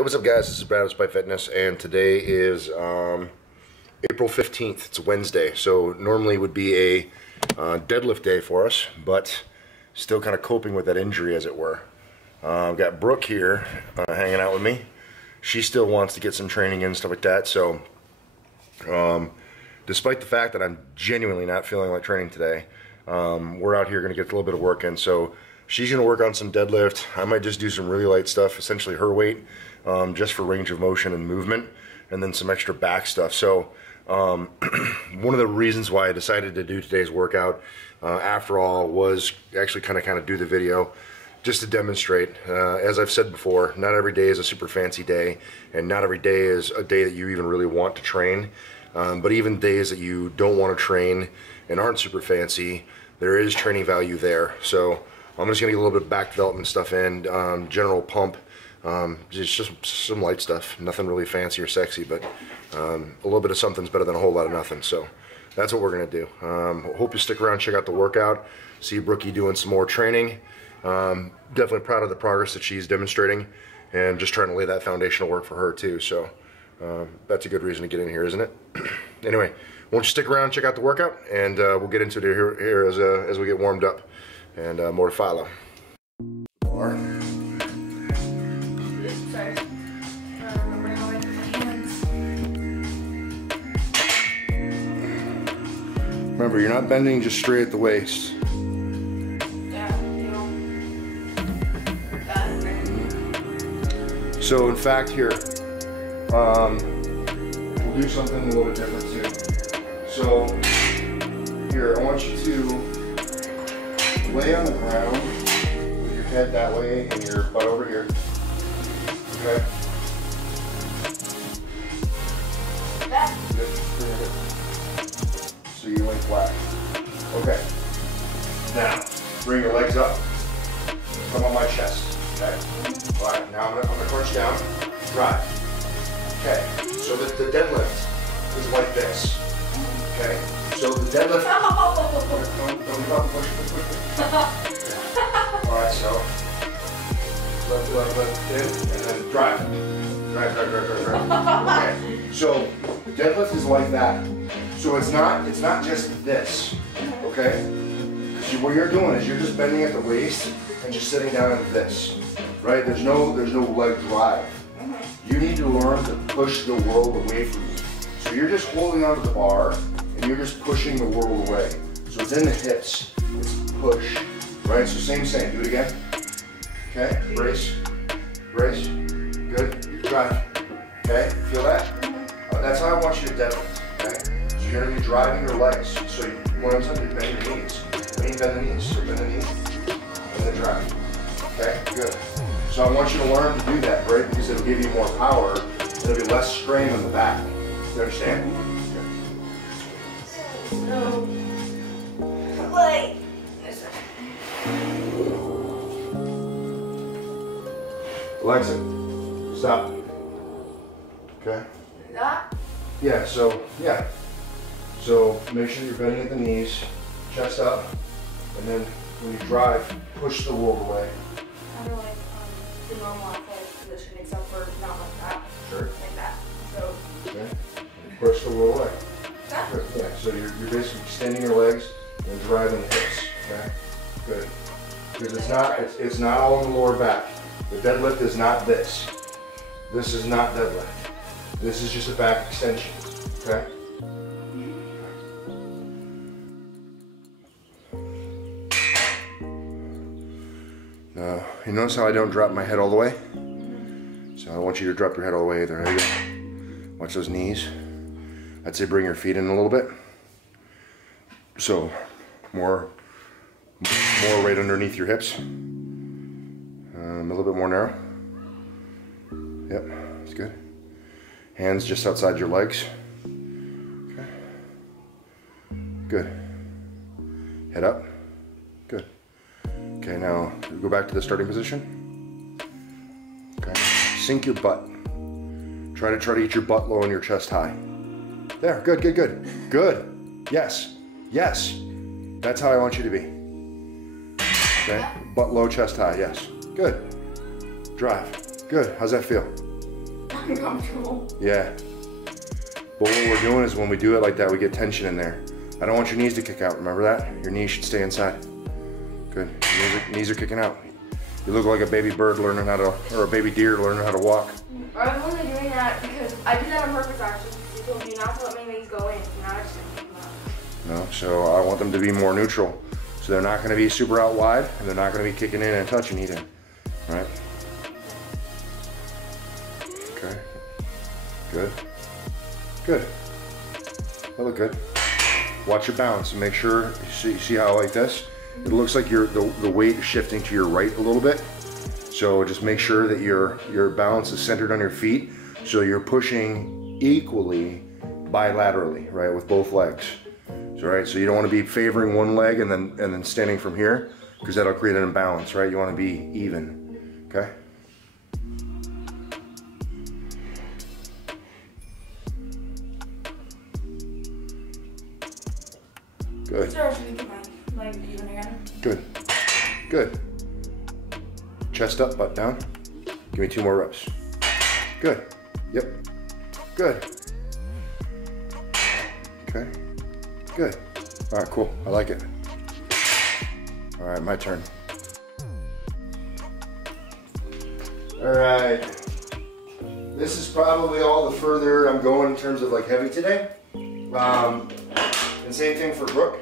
Hey, what's up guys, this is Brad with despitefitness, and today is April 15th, it's Wednesday, so normally would be a deadlift day for us, but still kind of coping with that injury as it were. I've got Brooke here hanging out with me. She still wants to get some training in and stuff like that, so despite the fact that I'm genuinely not feeling like training today, we're out here going to get a little bit of work in, so she's going to work on some deadlift. I might just do some really light stuff, essentially her weight, just for range of motion and movement, and then some extra back stuff. So one of the reasons why I decided to do today's workout, after all, was actually kind of do the video just to demonstrate. As I've said before, not every day is a super fancy day, and not every day is a day that you even really want to train. But even days that you don't want to train and aren't super fancy, there is training value there. So I'm just going to get a little bit of back development stuff in, general pump, just some light stuff, nothing really fancy or sexy, but a little bit of something's better than a whole lot of nothing. So that's what we're going to do. Hope you stick around, check out the workout, see Brookie doing some more training. Definitely proud of the progress that she's demonstrating, and just trying to lay that foundational work for her too. So that's a good reason to get in here, isn't it? Anyway, won't you stick around, check out the workout, and we'll get into it here as we get warmed up, and more to follow. Sorry. Remembering how I do my hands. Remember, you're not bending just straight at the waist. So in fact here, we'll do something a little bit different too. So here, I want you to lay on the ground with your head that way and your butt over here. Okay? Good. So you lay flat. Okay. Now, bring your legs up. Come on my chest. Okay. All right. Now I'm gonna crunch down. Drive. Okay. So the deadlift is like this. Okay. So the deadlift. Don't push. All right. So lift in, and then drive. Drive. Okay. So the deadlift is like that. So it's not just this. Okay. So what you're doing is you're just bending at the waist and just sitting down in this. Right? There's no leg drive. You need to learn to push the world away from you. So you're just holding onto the bar and you're just pushing the world away. So it's in the hips. It's push. Right? So same. Do it again. Okay? Brace. Brace. Good. Drive. Okay? Feel that? That's how I want you to deadlift. Okay? So you're going to be driving your legs. So what I'm saying is bend your knees. Bend the knees. So bend the knees. And then drive. Okay? Good. So I want you to learn to do that, right? Because it'll give you more power. There'll be less strain on the back. You understand? No. Wait. Alexa, stop. Okay? That? Yeah, so make sure you're bending at the knees, chest up, and then when you drive, push the world away. Kind of like the normal athletic position, except for not like that. Sure. Like that. So. Okay? And push the world away. That? Good. Yeah, so you're basically extending your legs and driving the hips. Okay? Good. Because it's not all in the lower back. The deadlift is not this. This is not deadlift. This is just a back extension. Okay? Now, you notice how I don't drop my head all the way? So I want you to drop your head all the way either. There you go. Watch those knees. I'd say bring your feet in a little bit. So more right underneath your hips. A little bit more narrow. Yep, that's good. Hands just outside your legs. Okay. Good. Head up. Good. Okay, now go back to the starting position. Okay. Sink your butt. Try to get your butt low and your chest high. There. Good. Good. Yes. That's how I want you to be. Okay. Butt low, chest high. Yes. Good. Drive. Good. How's that feel? uncomfortable. Yeah. But what we're doing is when we do it like that, we get tension in there. I don't want your knees to kick out. Remember that? Your knees should stay inside. Good. Your knees are kicking out. You look like a baby bird learning how to, or a baby deer learning how to walk. I was only doing that because I did that on purpose actually. You told me not to let my legs go in, so now I just didn't keep them out. No, so I want them to be more neutral. So they're not going to be super out wide, and they're not going to be kicking in and touching either. All right? Okay. Good. Good. That look good. Watch your balance and make sure, you see how like this? It looks like the weight is shifting to your right a little bit. So just make sure that your balance is centered on your feet. So you're pushing equally bilaterally, right, with both legs. So, right, so you don't want to be favoring one leg and then standing from here, because that'll create an imbalance, right? You want to be even, okay? Good. So I should get my legs even again. Good. Good. Chest up, butt down. Give me 2 more reps. Good. Yep. Good. Okay. Good. All right, cool. I like it. All right, my turn. All right. This is probably all the further I'm going in terms of like heavy today. And same thing for Brooke.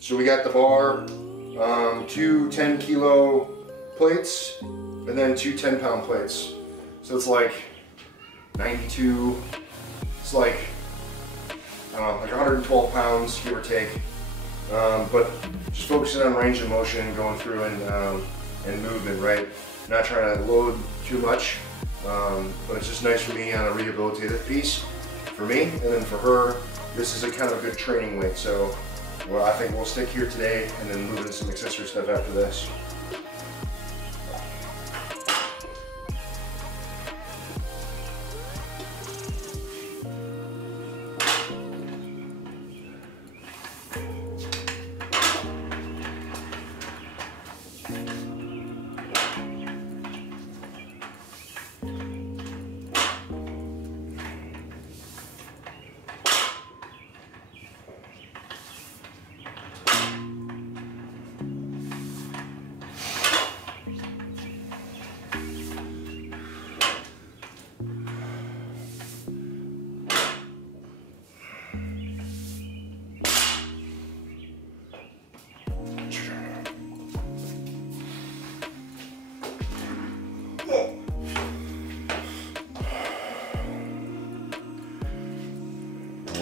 So we got the bar, 2 10-kilo plates, and then 2 10-pound plates. So it's like 92, it's like, I don't know, like 112 pounds, give or take. But just focusing on range of motion, going through and movement, right? Not trying to load too much, but it's just nice for me on a rehabilitative piece, for me, and then for her, this is a kind of a good training weight. So, well, I think we'll stick here today and then move into some accessory stuff after this.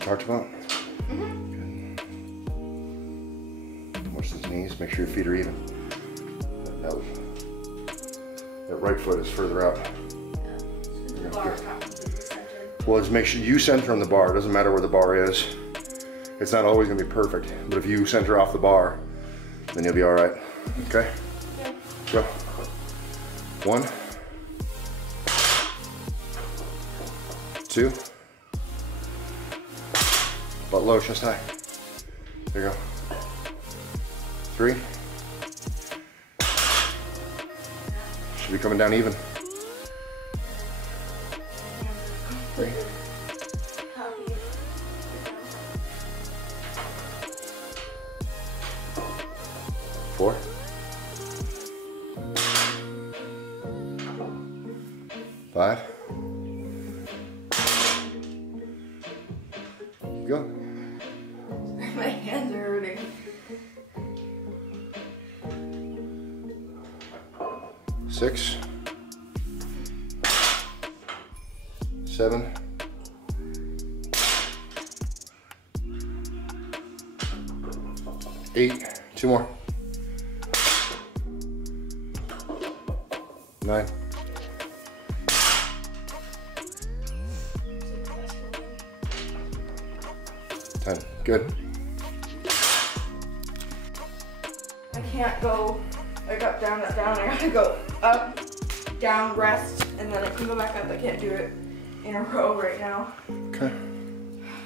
Talked about? Mm-hmm. Watch those knees, make sure your feet are even. That right foot is further out. The bar is not completely centered. Well, just make sure you center on the bar. It doesn't matter where the bar is. It's not always gonna be perfect, but if you center off the bar, then you'll be all right. Okay? Yeah. Go. 1, 2. Butt low, chest high. There you go. 3. Should be coming down even. 3. 4. 5. Go. My hands are hurting. 6. 7. 8. 2 more. 9. 10. Good. I can't go like up, down, up, down. I gotta go up, down, rest, and then I can go back up. I can't do it in a row right now. Okay.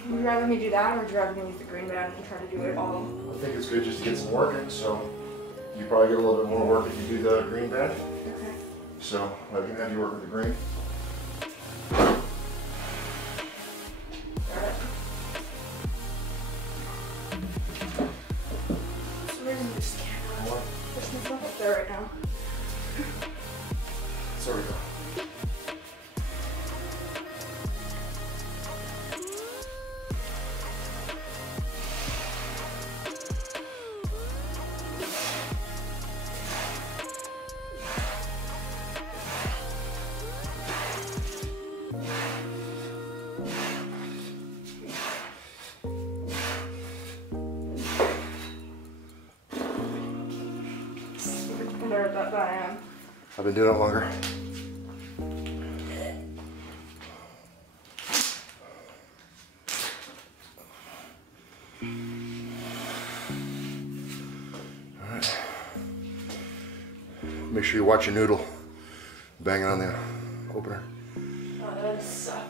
Would you rather me do that, or would you rather me use the green band and try to do it all? I think it's good just to get some work in, so you probably get a little bit more work if you do the green band. Okay. So I can have you work with the green. I've been doing it longer. All right. Make sure you watch your noodle. Bang it on the opener. Oh, that would suck.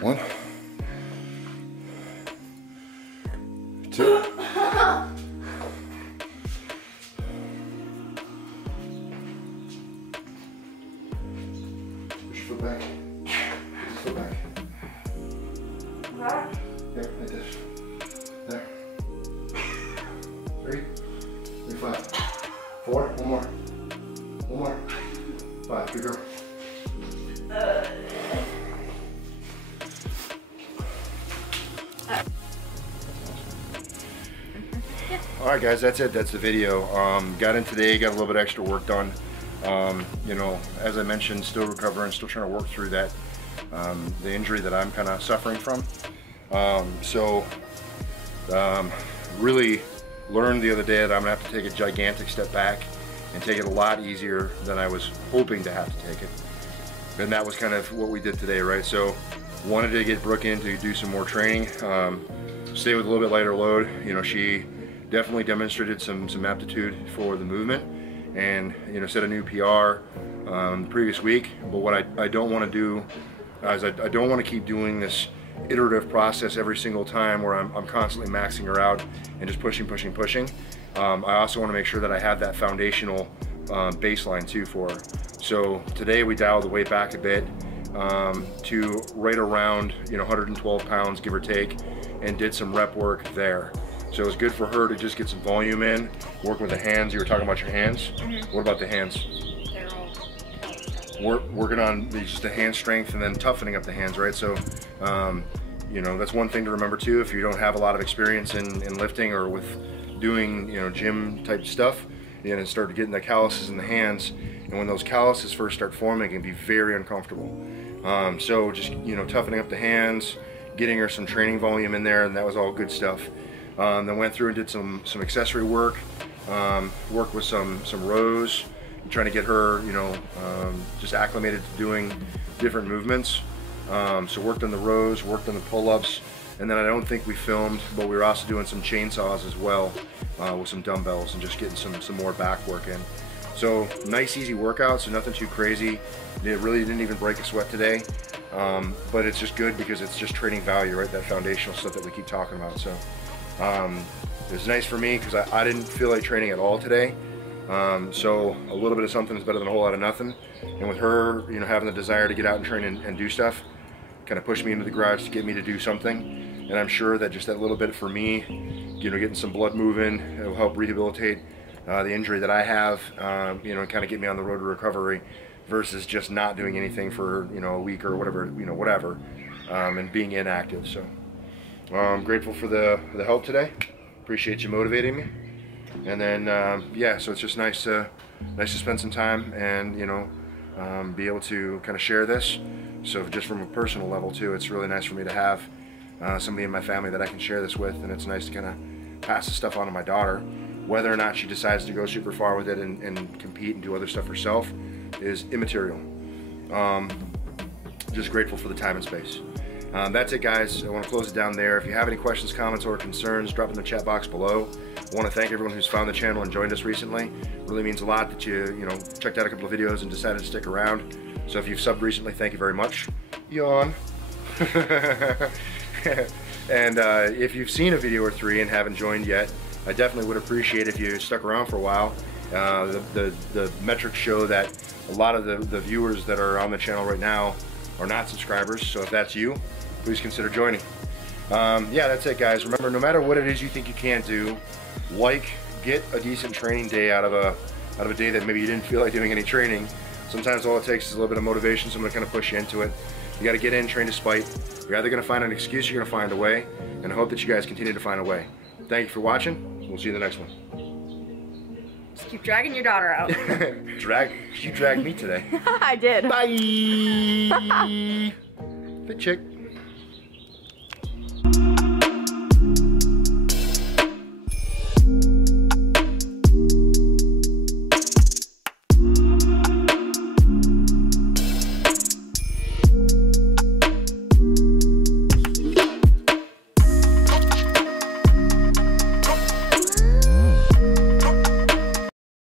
One, two. Push your foot back. Push your foot back. That? Yep, like this. There. 3, 3, 5, 4. One more. One more. 5. Good girl. Alright guys, that's it. That's the video. Got in today, got a little bit extra work done. You know, as I mentioned, still recovering, still trying to work through that, the injury that I'm kind of suffering from. Really learned the other day that I'm going to have to take a gigantic step back and take it a lot easier than I was hoping to have to take it. And that was kind of what we did today, right? So wanted to get Brooke in to do some more training, stay with a little bit lighter load. You know, she definitely demonstrated some aptitude for the movement, and you know, set a new PR the previous week. But what I don't want to do is I don't want to keep doing this iterative process every single time where I'm constantly maxing her out and just pushing. I also want to make sure that I have that foundational baseline too for her. So today we dialed the weight back a bit to right around 112 pounds, give or take, and did some rep work there. So it was good for her to just get some volume in, work with the hands. You were talking about your hands. What about the hands? They're all Working on just the hand strength and then toughening up the hands, right? So, you know, that's one thing to remember too. If you don't have a lot of experience in lifting or with doing, gym type stuff, you're gonna start getting the calluses in the hands. And when those calluses first start forming, it can be very uncomfortable. So just, toughening up the hands, getting her some training volume in there, and that was all good stuff. Then went through and did some accessory work, worked with some rows, trying to get her, just acclimated to doing different movements. So worked on the rows, worked on the pull-ups, and then I don't think we filmed, but we were also doing some chainsaws as well with some dumbbells and just getting some more back work in. So nice, easy workout, so nothing too crazy. It really didn't even break a sweat today, but it's just good because it's just training value, right? That foundational stuff that we keep talking about. So it was nice for me because I didn't feel like training at all today. So a little bit of something is better than a whole lot of nothing. And with her, having the desire to get out and train and do stuff, kind of pushed me into the garage to get me to do something. And I'm sure that just that little bit for me, getting some blood moving, it'll help rehabilitate the injury that I have, and kind of get me on the road to recovery versus just not doing anything for, a week or whatever, and being inactive. So I'm grateful for the help today. Appreciate you motivating me. And then, yeah, so it's just nice to spend some time and, be able to kind of share this. So just from a personal level too, it's really nice for me to have somebody in my family that I can share this with, and it's nice to kind of pass the stuff on to my daughter. Whether or not she decides to go super far with it and compete and do other stuff herself is immaterial. Just grateful for the time and space. That's it, guys. I want to close it down there. If you have any questions, comments, or concerns, drop in the chat box below. I want to thank everyone who's found the channel and joined us recently. It really means a lot that you checked out a couple of videos and decided to stick around. So if you've subbed recently, thank you very much. Yawn. And if you've seen a video or 3 and haven't joined yet, I definitely would appreciate if you stuck around for a while. The metrics show that a lot of the viewers that are on the channel right now are not subscribers, so if that's you, please consider joining. Yeah, that's it, guys. Remember, no matter what it is you think you can't do, get a decent training day out of a day that maybe you didn't feel like doing any training. Sometimes all it takes is a little bit of motivation, someone to kind of push you into it. You got to get in, train to spite. You're either going to find an excuse or you're going to find a way, and I hope that you guys continue to find a way. Thank you for watching. We'll see you in the next one. Just keep dragging your daughter out. You dragged me today. I did. Bye. Fit chick.